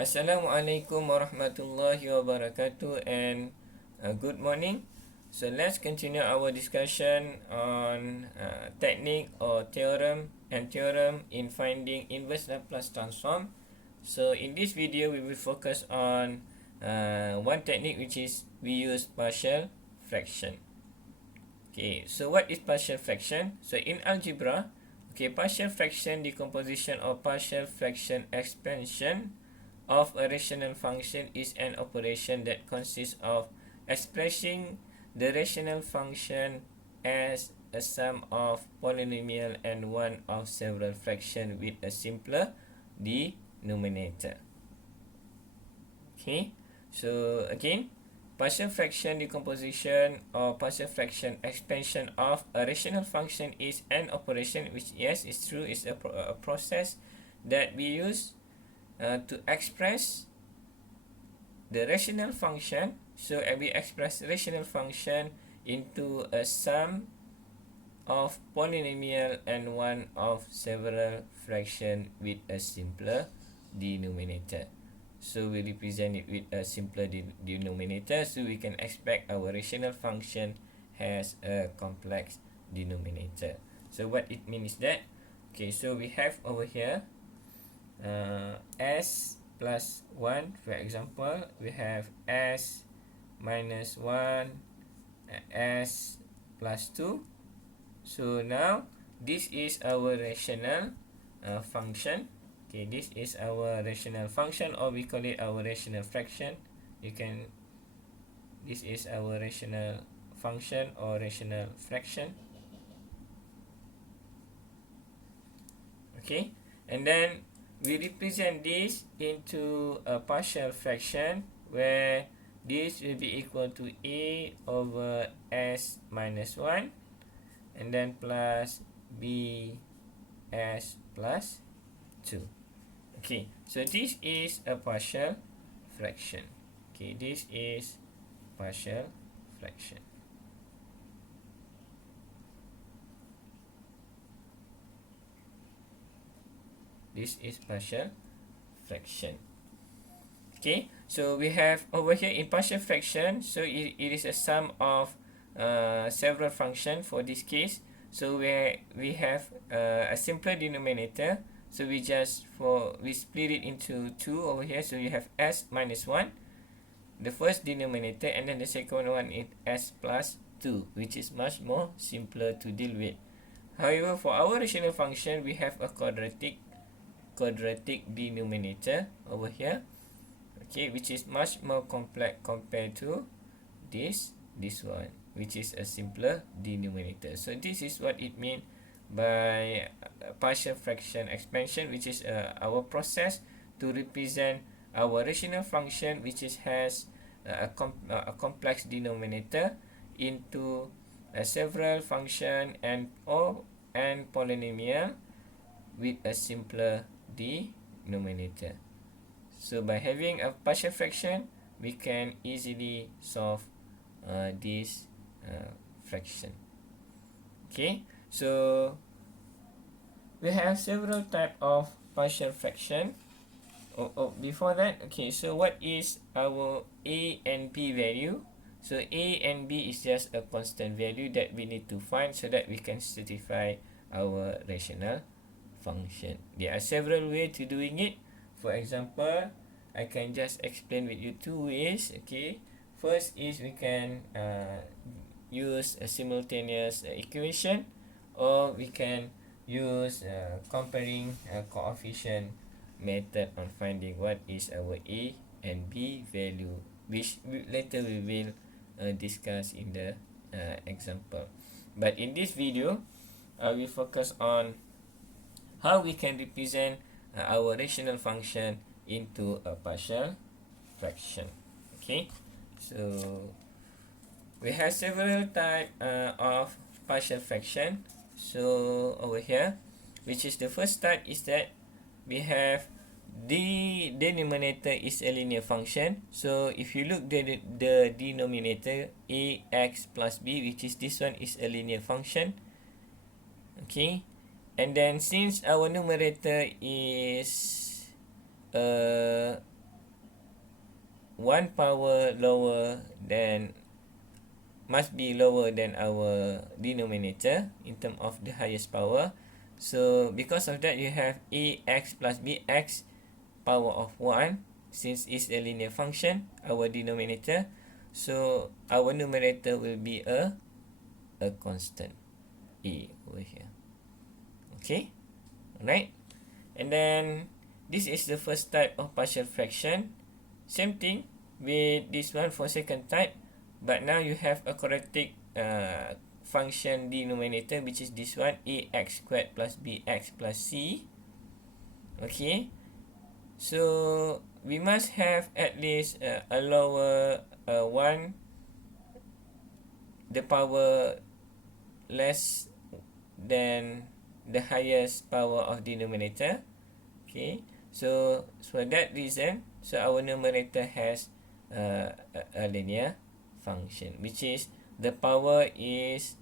Assalamualaikum warahmatullahi wabarakatuh and good morning. So let's continue our discussion on technique or theorem in finding inverse Laplace transform. So in this video we will focus on one technique, which is we use partial fraction. Okay, so what is partial fraction? So in algebra, partial fraction decomposition or partial fraction expansion of a rational function is an operation that consists of expressing the rational function as a sum of polynomial and one of several fractions with a simpler denominator. Okay, so again, partial fraction decomposition or partial fraction expansion of a rational function is an operation which, yes, is true, is a process that we use to express the rational function. So we express rational function into a sum of polynomial and one of several fraction with a simpler denominator. So we represent it with a simpler denominator, so we can expect our rational function has a complex denominator. So what it means is that, okay, so we have over here s plus 1, for example, we have s minus 1, s plus 2. So now this is our rational function. Okay, this is our rational function, or we call it our rational fraction. This is our rational function or rational fraction. Okay, and then we represent this into a partial fraction where this will be equal to a over s minus 1 and then plus b s plus 2. Okay, so this is a partial fraction. Okay, this is partial fraction. This is partial fraction. Okay, so we have over here in partial fraction, so it is a sum of several functions for this case. So we have a simpler denominator, so we split it into 2 over here. So you have s minus 1, the first denominator, and then the second one is s plus 2, which is much more simpler to deal with. However, for our rational function, we have a quadratic denominator over here, okay, which is much more complex compared to this one, which is a simpler denominator. So this is what it means by partial fraction expansion, which is our process to represent our rational function, which has a complex denominator, into several function and polynomial with a simpler denominator. So by having a partial fraction, we can easily solve this fraction. Okay, so we have several type of partial fraction. Before that, okay, so what is our a and b value? So a and b is just a constant value that we need to find so that we can certify our rational function. There are several ways to doing it. For example, I can just explain with you two ways. Okay, first is we can use a simultaneous equation, or we can use comparing coefficient method on finding what is our a and b value, which later we will discuss in the example. But in this video, I will focus on how we can represent our rational function into a partial fraction. Okay, so we have several types of partial fraction. So over here, which is the first type, is that we have the denominator is a linear function. So if you look the denominator, ax plus b, which is this one, is a linear function. Okay, and then since our numerator is one power lower than, must be lower than our denominator in terms of the highest power. So because of that, you have ax plus bx power of 1, since it's a linear function, our denominator. So our numerator will be a constant a over here. Okay, alright. And then this is the first type of partial fraction. Same thing with this one for second type, but now you have a quadratic function denominator, which is this one, ax squared plus bx plus c. Okay, so we must have at least a lower one, the power less than the highest power of denominator. Okay, so for that reason, so our numerator has a linear function, which is the power is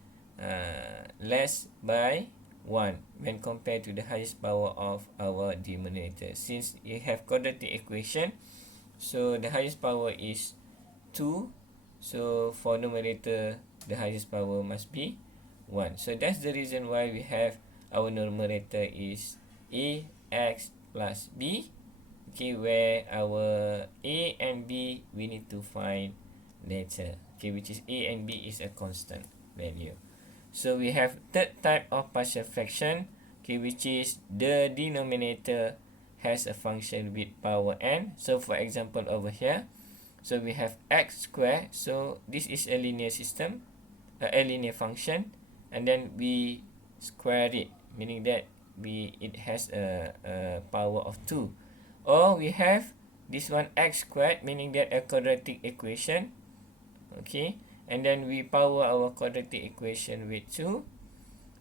less by 1 when compared to the highest power of our denominator. Since you have quadratic equation, so the highest power is 2, so for numerator the highest power must be 1. So that's the reason why we have our numerator is ax plus b, okay, where our a and b we need to find later, okay, which is a and b is a constant value. So we have third type of partial fraction, okay, which is the denominator has a function with power n. So for example over here, so we have x squared, so this is a linear system, a linear function, and then we square it, meaning that it has a power of 2. Or we have this one x squared, meaning that a quadratic equation, okay, and then we power our quadratic equation with 2.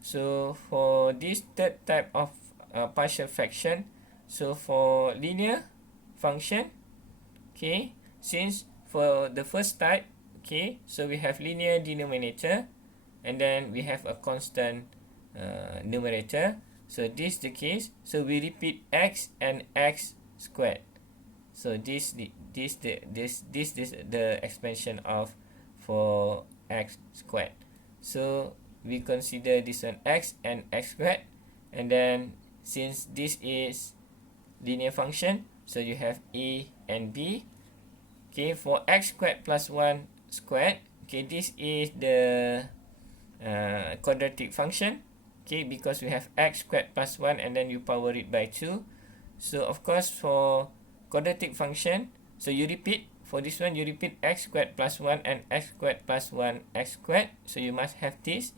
So for this third type of partial fraction, so for linear function, okay, since for the first type, okay, so we have linear denominator and then we have a constant numerator. So this is the case, so we repeat x and x squared. So this is the expansion of for x squared. So we consider this one x and x squared, and then since this is linear function, so you have a and b. Okay, for x squared plus 1 squared, okay, this is the quadratic function, okay, because we have x squared plus 1 and then you power it by 2. So of course for quadratic function, so you repeat, for this one you repeat x squared plus 1 and x squared plus 1 x squared, so you must have this.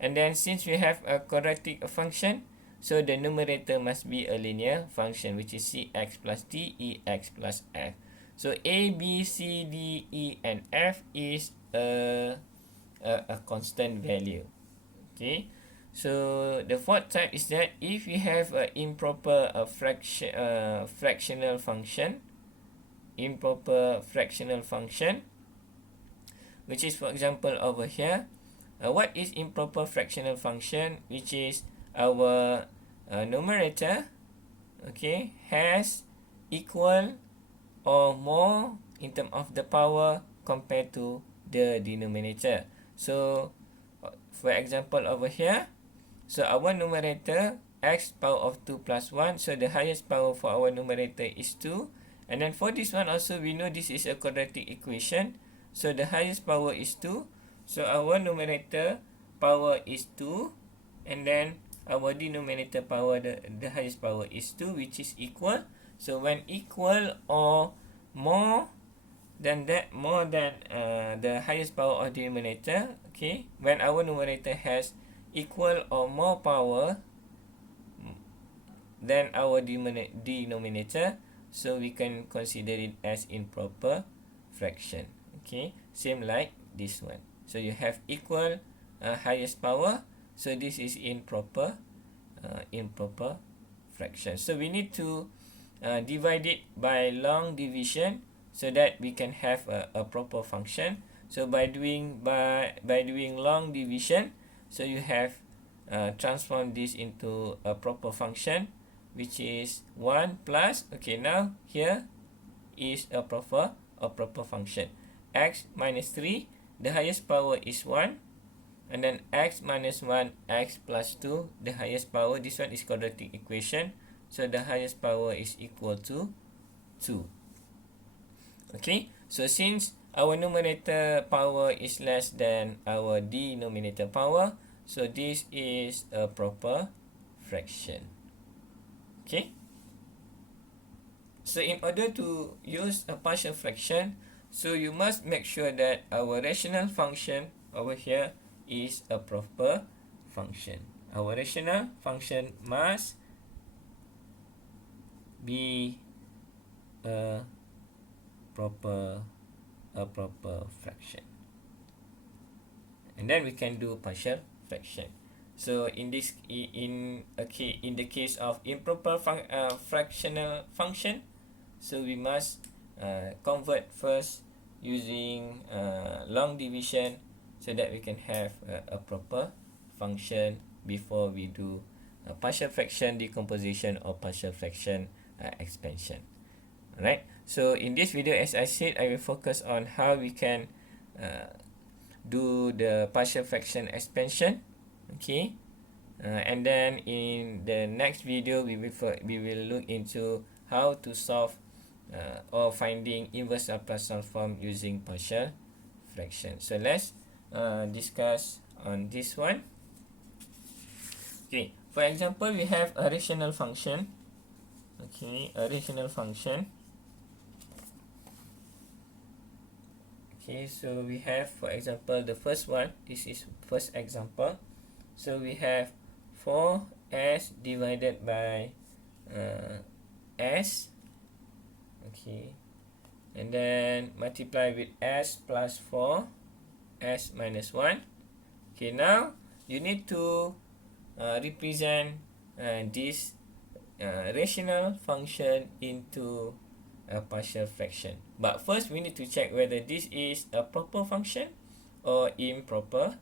And then since we have a quadratic function, so the numerator must be a linear function, which is cx plus d ex plus f. So a, b, c, d, e and f is a constant value. Okay, so the fourth type is that if we have an improper fractional function, which is for example over here, what is improper fractional function, which is our numerator, okay, has equal or more in terms of the power compared to the denominator. So for example over here, so our numerator x power of 2 plus 1, so the highest power for our numerator is 2. And then for this one also, we know this is a quadratic equation, so the highest power is 2. So our numerator power is 2, and then our denominator power, the highest power is 2, which is equal. So when equal or more than that, more than the highest power of denominator, okay, when our numerator has equal or more power than our denominator, so we can consider it as improper fraction. Okay, same like this one. So you have equal highest power, so this is improper fraction. So we need to divide it by long division so that we can have a proper function. So by doing long division, so you have transform this into a proper function, which is 1 plus, okay, now here is a proper or proper function. X minus 3, the highest power is 1. And then x minus 1, x plus 2, the highest power. This one is quadratic equation. So the highest power is equal to 2. Okay, so since our numerator power is less than our denominator power, so this is a proper fraction. Okay, so in order to use a partial fraction, so you must make sure that our rational function over here is a proper function. Our rational function must be a proper fraction, and then we can do partial fraction. So in the case of improper fractional function, so we must convert first using long division, so that we can have a proper function before we do partial fraction decomposition or partial fraction expansion. Alright, so in this video, as I said, I will focus on how we can do the partial fraction expansion. Okay, and then in the next video, we will look into how to solve or finding inverse Laplace transform using partial fraction. So let's discuss on this one. Okay, for example, we have a rational function. Okay, a rational function. Okay, so we have, for example, the first one. This is first example. So we have 4s divided by s. Okay, and then multiply with s plus 4, s minus 1. Okay, now you need to represent this rational function into a partial fraction. But first, we need to check whether this is a proper function or improper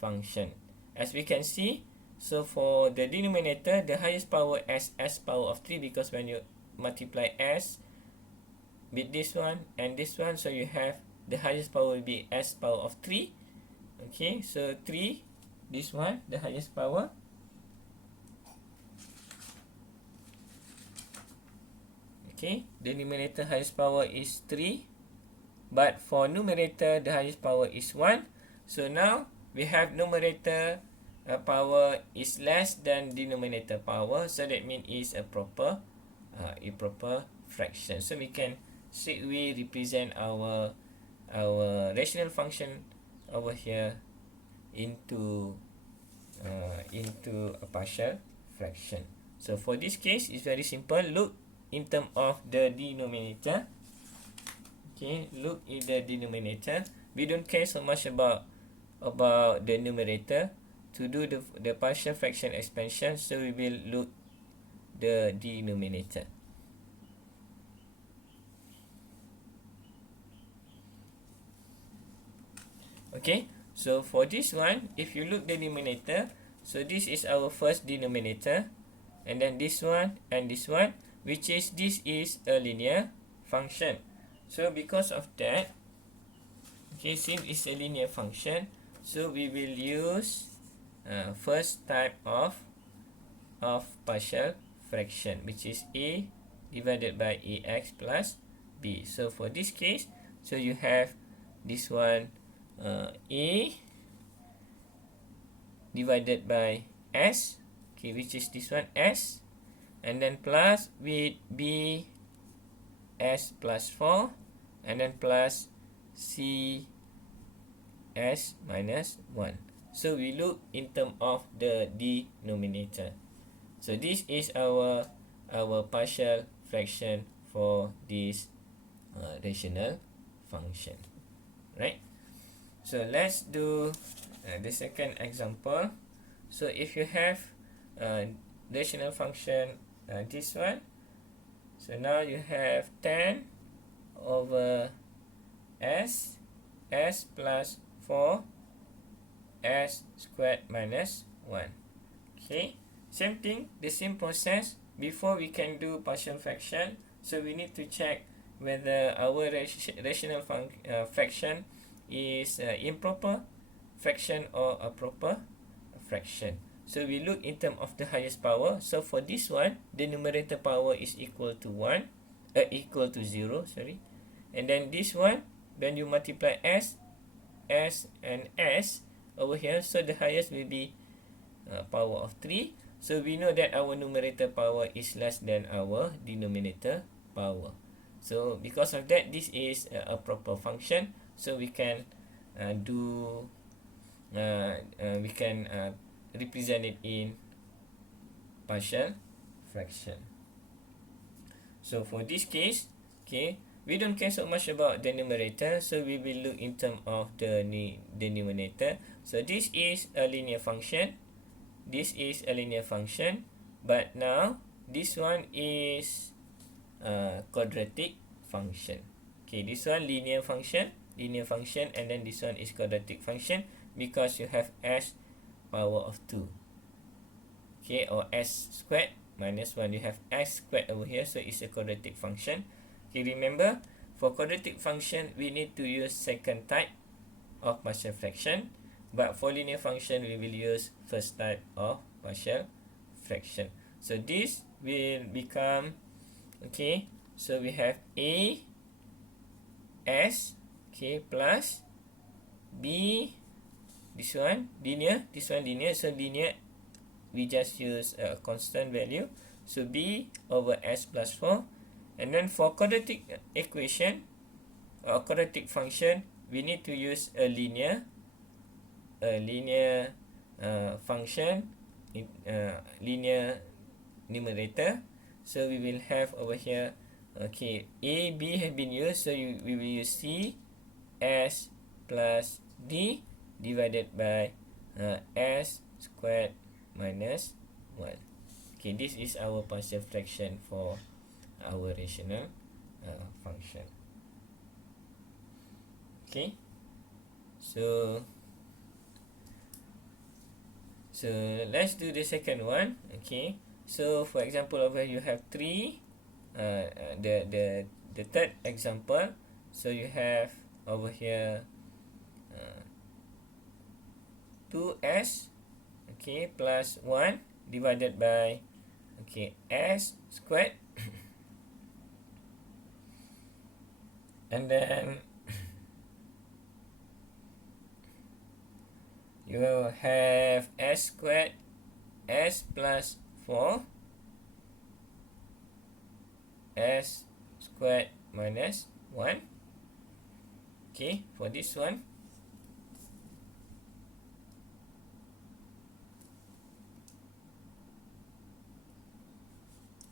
function. As we can see, so for the denominator, the highest power is s power of 3, because when you multiply s with this one and this one, so you have the highest power will be s power of 3. Okay, so 3, this one, the highest power. Okay, denominator highest power is 3, but for numerator, the highest power is 1. So now we have numerator power is less than denominator power, so that means is a proper fraction. So we can straightaway represent our rational function over here into a partial fraction. So for this case, it's very simple. Look in terms of the denominator. Okay, look in the denominator. We don't care so much about the numerator. To do the partial fraction expansion, so we will look the denominator. Okay, so for this one, if you look the denominator, so this is our first denominator, and then this one and this one, which is this is a linear function. So because of that, okay, since it's a linear function, so we will use first type of partial fraction, which is a divided by ax plus b. So for this case, so you have this one a divided by s, okay, which is this one s, and then plus with b s plus 4, and then plus c s minus 1. So we look in terms of the denominator. So this is our partial fraction for this rational function, right? So let's do the second example. So if you have rational function this one, so now you have 10 over s plus 4 s squared minus 1. Okay, same thing, the same process. Before we can do partial fraction, so we need to check whether our rational fraction is improper fraction or a proper fraction. So we look in terms of the highest power. So for this one, the numerator power is equal to 0, sorry. And then this one, when you multiply s and s over here, so the highest will be power of 3. So we know that our numerator power is less than our denominator power. So because of that, this is a proper function. So we can represent it in partial fraction. So for this case, okay, we don't care so much about the numerator, so we will look in terms of the numerator. So this is a linear function. This is a linear function, but now this one is a quadratic function. Okay, this one linear function, and then this one is quadratic function because you have s power of 2. Okay, or s squared minus 1. You have s squared over here, so it's a quadratic function. Okay, remember, for quadratic function, we need to use second type of partial fraction. But for linear function, we will use first type of partial fraction. So this will become, okay, so we have a s, okay, plus b, this one linear, so linear, we just use a constant value, so b over s plus 4. And then for quadratic equation or quadratic function, we need to use a linear function, linear numerator. So we will have over here, okay, a, b have been used, so we will use c s plus d divided by s squared minus 1. Okay, this is our partial fraction for our rational function. Okay, so let's do the second one. Okay, so for example, over here you have 3. The third example, so you have over here 2s, okay, plus 1 divided by, okay, s squared and then you will have s squared, s plus 4, s squared minus 1. Okay, for this one,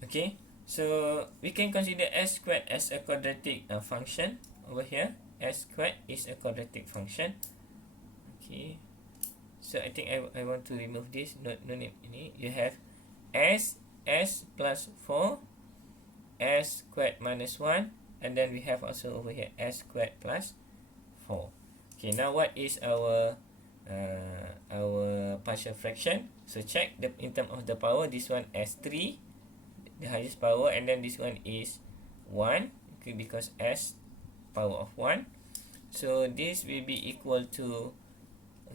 okay, so we can consider s squared as a quadratic function over here. S squared is a quadratic function. Okay, so I think I want to remove this. No need ini. You have s plus 4, s squared minus 1, and then we have also over here s squared plus 4. Okay, now what is our partial fraction? So check in terms of the power. This one s3, the highest power, and then this one is 1, okay, because s power of 1. So this will be equal to,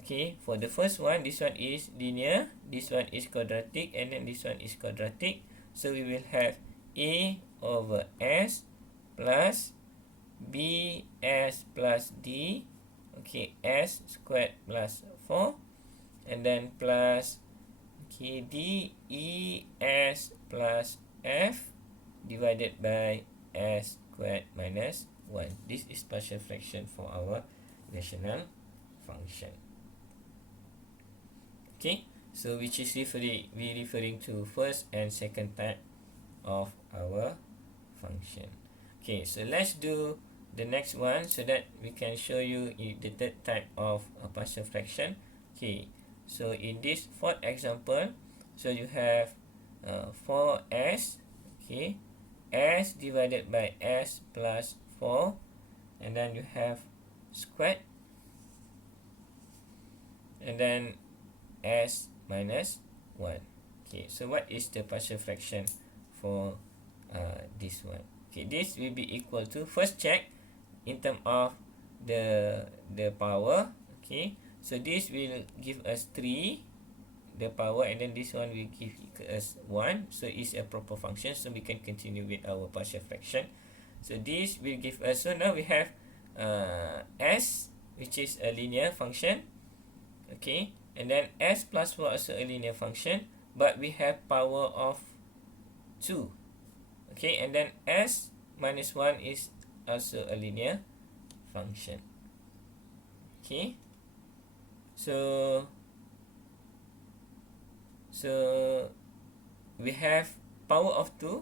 okay, for the first one, this one is linear, this one is quadratic, and then this one is quadratic. So we will have a over s plus b s plus d, okay, s squared plus 4, and then plus, okay, d e s plus f divided by s squared minus 1. This is partial fraction for our rational function. Okay, so which is referring to first and second type of our function. Okay, so let's do the next one so that we can show you the third type of a partial fraction. Okay, so in this fourth example, so you have 4s, okay, s divided by s plus 4, and then you have squared, and then s minus 1. Okay, so what is the partial fraction for this one? Okay, this will be equal to, first check in term of the power. Okay, so this will give us 3, the power, and then this one will give us 1. So it's a proper function, so we can continue with our partial fraction. So this will give us, so now we have s, which is a linear function. Okay, and then s plus 4 also a linear function, but we have power of 2. Okay, and then s minus 1 is also a linear function. Okay, so we have power of 2,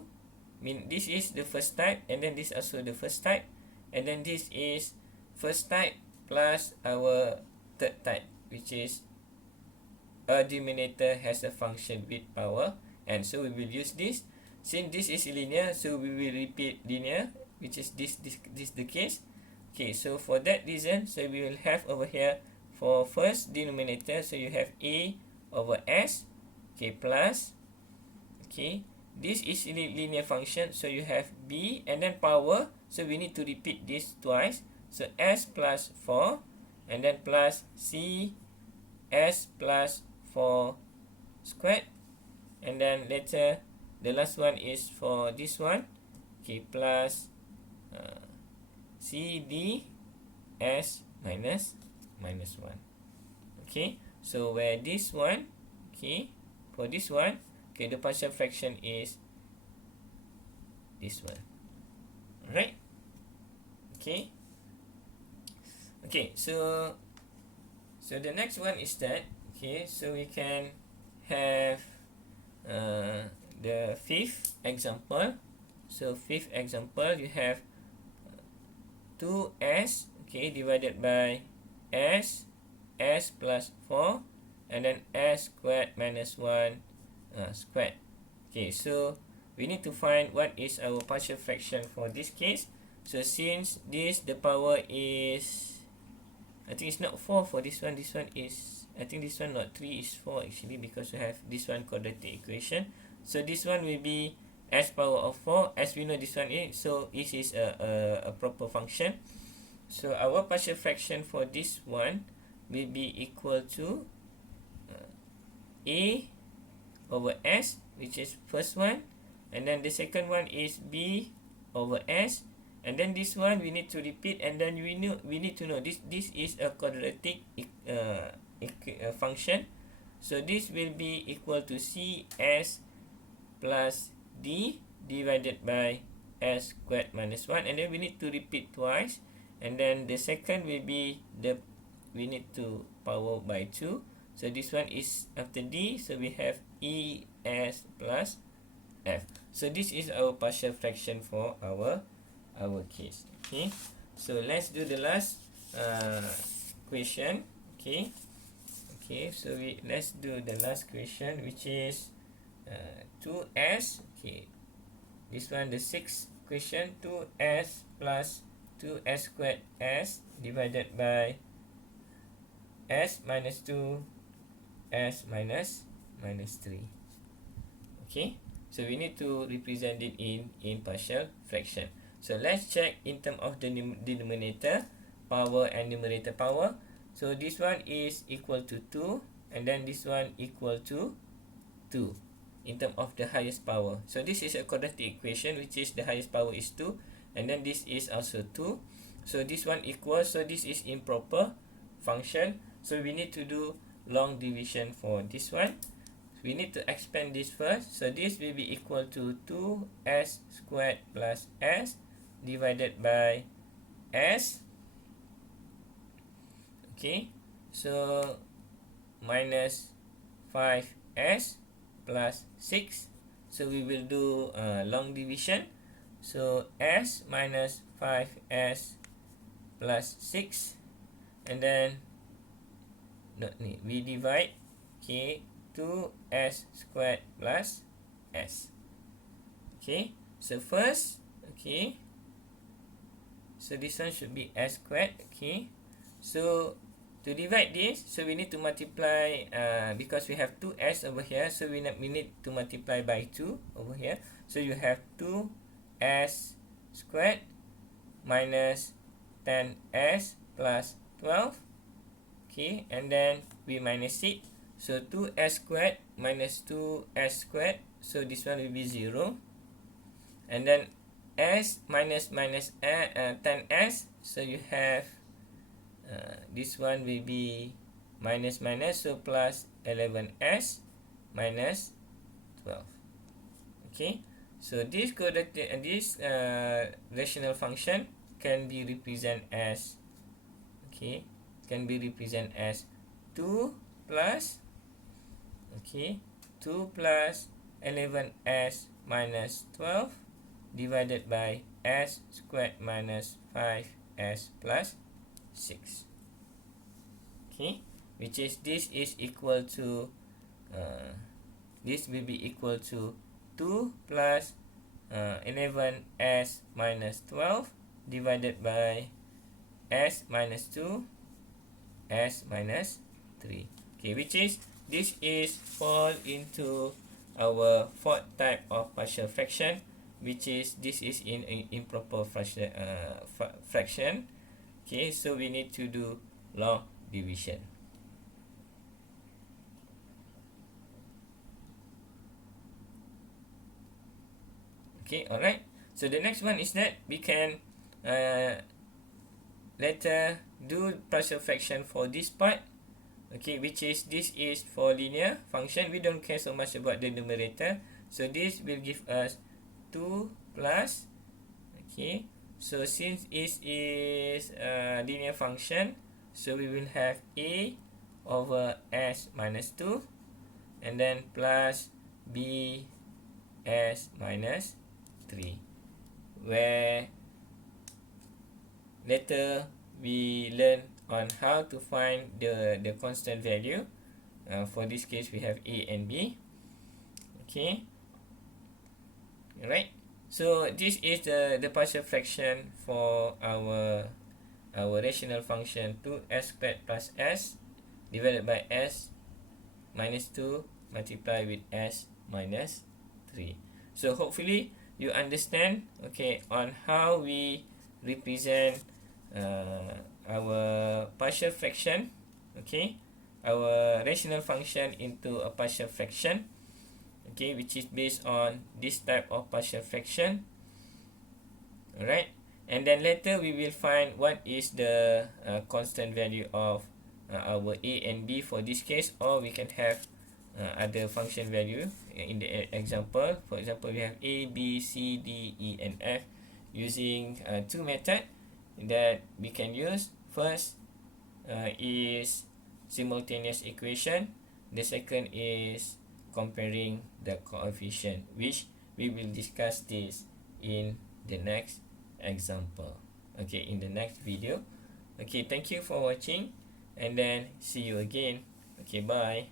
mean this is the first type, and then this also the first type, and then this is first type plus our third type, which is a denominator has a function with power, and so we will use this. Since this is linear, so we will repeat linear, which is this the case. Okay, so for that reason, so we will have over here for first denominator, so you have a over s, okay, plus, okay, this is linear function, so you have b, and then power, so we need to repeat this twice, so s plus 4, and then plus c s plus 4 squared, and then later the last one is for this one, okay, plus cd s minus 1. Okay, so where this one, okay, for this one, okay, the partial fraction is this one. Alright, okay. Okay, so the next one is that, okay, so we can have the fifth example. So fifth example, you have 2s, okay, divided by s plus 4, and then s squared minus 1 squared. Okay, so we need to find what is our partial fraction for this case. So since this, the power is, I think it's not 4 for this one. This one is, I think this one not 3, is 4 actually, because we have this one quadratic equation. So this one will be s power of 4, as we know this one is, so this is a proper function. So our partial fraction for this one will be equal to a over s, which is first one, and then the second one is b over s, and then this one we need to repeat, and then we need to know this is a quadratic function, so this will be equal to cs plus d divided by s squared minus 1, and then we need to repeat twice, and then the second will be we need to power by 2, so this one is after d, so we have es plus f. So this is our partial fraction for our case. Okay, so let's do the last question. Okay, so let's do the last question, which is 2s. Okay, this one the sixth question, 2s plus 2s squared s divided by s minus 2 s minus 3. Okay, so we need to represent it in partial fraction. So let's check in terms of the denominator power and numerator power. So this one is equal to 2, and then this one equal to 2 in terms of the highest power. So this is a quadratic equation, which is the highest power is 2, and then this is also 2. So this one equals, so this is improper function. So we need to do long division for this one. We need to expand this first. So this will be equal to 2s squared plus s divided by s. Okay, so minus 5s plus 6. So we will do long division. So s minus 5s plus 6, and then we divide, okay, 2s squared plus s. Okay, so first, okay, so this one should be s squared. Okay, so to divide this, so we need to multiply, because we have 2s over here, so we need to multiply by 2 over here. So you have 2s squared minus 10s plus 12. Okay, and then we minus it. So 2s squared minus 2s squared. So this one will be 0. And then s minus 10s. So you have this one will be minus minus. So plus 11s minus 12. Okay. So this rational function can be represented as, okay, can be represented as 2 plus, okay, 2 plus 11s minus 12 divided by s squared minus 5s plus 6. Okay, which is this is equal to this will be equal to 2 plus 11s minus 12 divided by s minus 2 s minus 3. Okay, which is this is fall into our fourth type of partial fraction, which is this is in improper fraction. Okay, so we need to do log division. Okay, alright. So the next one is that we can later do partial fraction for this part. Okay, which is this is for linear function. We don't care so much about the numerator. So this will give us 2 plus, okay, so since it is a linear function, so we will have a over s minus 2 and then plus b s minus 3, where later we learn on how to find the constant value. For this case we have a and b. Okay, alright. So this is the partial fraction for our rational function 2s squared plus s divided by s minus 2 multiplied with s minus 3. So hopefully you understand, okay, on how we represent our partial fraction, okay, our rational function into a partial fraction, okay, which is based on this type of partial fraction. Alright, and then later we will find what is the constant value of our a and b for this case, or we can have other function value in the example. For example, we have a, b, c, d, e and f using two methods that we can use. First is simultaneous equation. The second is comparing the coefficient, which we will discuss this in the next example, okay, in the next video. Okay, thank you for watching, and then see you again. Okay, bye.